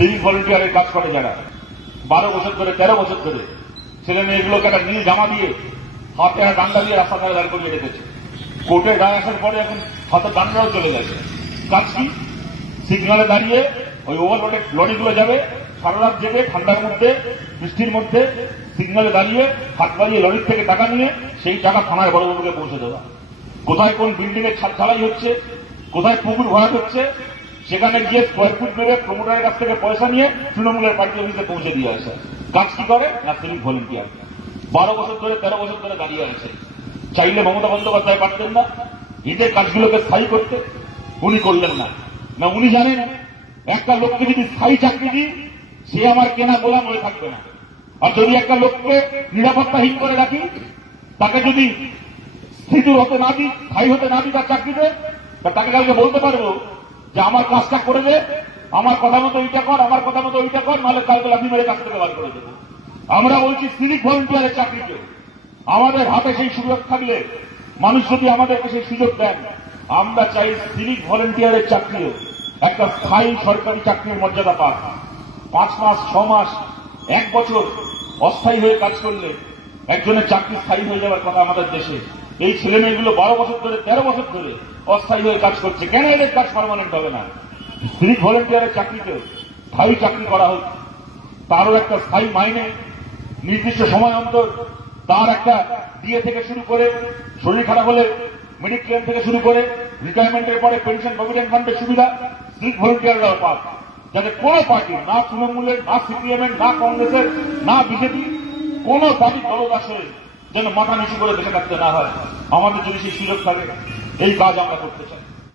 Civic ভলেন্টিয়ারের কাজ করে যারা 12 বছর ধরে 13 বছর ধরে ছেলে মেয়েগুলোকে একটা নীল জামা দিয়ে হাতে একটা ডান্ডা দিয়ে রাস্তা ধারে দাঁড় করিয়ে রেখেছে। কোর্টে রায় আসার পরে এখন হাতে ডান্ডাও চলে গেছে। কাজ কি? সিগনালে দাঁড়িয়ে ওই ওভারলোডেড লরিগুলো যাবে, সারা রাত জেগে ঠান্ডার মধ্যে বৃষ্টির মধ্যে সিগনালে দাঁড়িয়ে হাত বাড়িয়ে লরির থেকে টাকা নিয়ে সেই টাকা থানায় বড়বাবুকে পৌঁছে দেওয়া। কোথায় কোন বিল্ডিং এ ছাদ ঢালাই হচ্ছে, কোথায় পুকুর ভরাট হচ্ছে, সেখানে গিয়ে স্কোয়ার ফুট ভেবে প্রমোটারের কাছ থেকে পয়সা নিয়ে তৃণমূলের পার্টি অফিসে পৌঁছে দিয়ে আসে। কাজ কি করে না? Civic volunteer. 12 বছর ধরে 13 বছর ধরে দাঁড়িয়ে আছে। চাইলে মমতা বন্দ্যোপাধ্যায় পারতেন না ঈদের কাজগুলোকে স্থায়ী করতে? উনি করলেন না। না উনি জানেন একটা লোককে যদি স্থায়ী চাকরি দিই সে আমার কেনা গোলাম হয়ে থাকবে না, আর যদি একটা লোককে নিরাপত্তাহীন করে রাখি, তাকে যদি স্থিতির হতে না দিই, স্থায়ী হতে না দিই তার চাকরিতে, তাকে কালকে বলতে পারবো যে আমার কাজটা করে দে, আমার কথা মতো ওইটা কর, আমার কথা মতো ওইটা কর, নাহলে কালকে লাঠি মেরে কাছ থেকে বার করে দেবো। আমরা বলছি সিভিক ভলেন্টিয়ারের চাকরিকে আমাদের হাতে সেই সুযোগ থাকলে, মানুষ যদি আমাদেরকে সেই সুযোগ দেন, আমরা চাই সিভিক ভলেন্টিয়ারের চাকরিও একটা স্থায়ী সরকারি চাকরির মর্যাদা পাক। 5 মাস 6 মাস 1 বছর অস্থায়ী হয়ে কাজ করলে একজনের চাকরি স্থায়ী হয়ে যাওয়ার কথা আমাদের দেশে। এই ছেলে মেয়েগুলো 12 বছর ধরে 13 বছর ধরে অস্থায়ী হয়ে কাজ করছে, কেন এদের কাজ পার্মানেন্ট হবে না? সিভিক ভলেন্টিয়ারের চাকরিকে স্থায়ী চাকরি করা হোক, তারও একটা স্থায়ী মাইনে, নির্দিষ্ট সময় অন্তর, তার একটা ডিএ থেকে শুরু করে, শরীর খারাপ হলে মেডিক্লেম থেকে শুরু করে, রিটায়ারমেন্টের পরে পেনশন প্রভিডেন্ট ফান্ডের সুবিধা সিভিক ভলেন্টিয়াররাও পাক। যাতে কোন পার্টি, না তৃণমূলের, না সিপিএমের, না কংগ্রেসের, না বিজেপি, কোন পার্টি দলদাস হয়ে যেন মাথা নিচু করে বেঁচে থাকতে না হয়। আমাদের যদি সেই সুযোগ থাকে এই কাজ আমরা করতে চাই।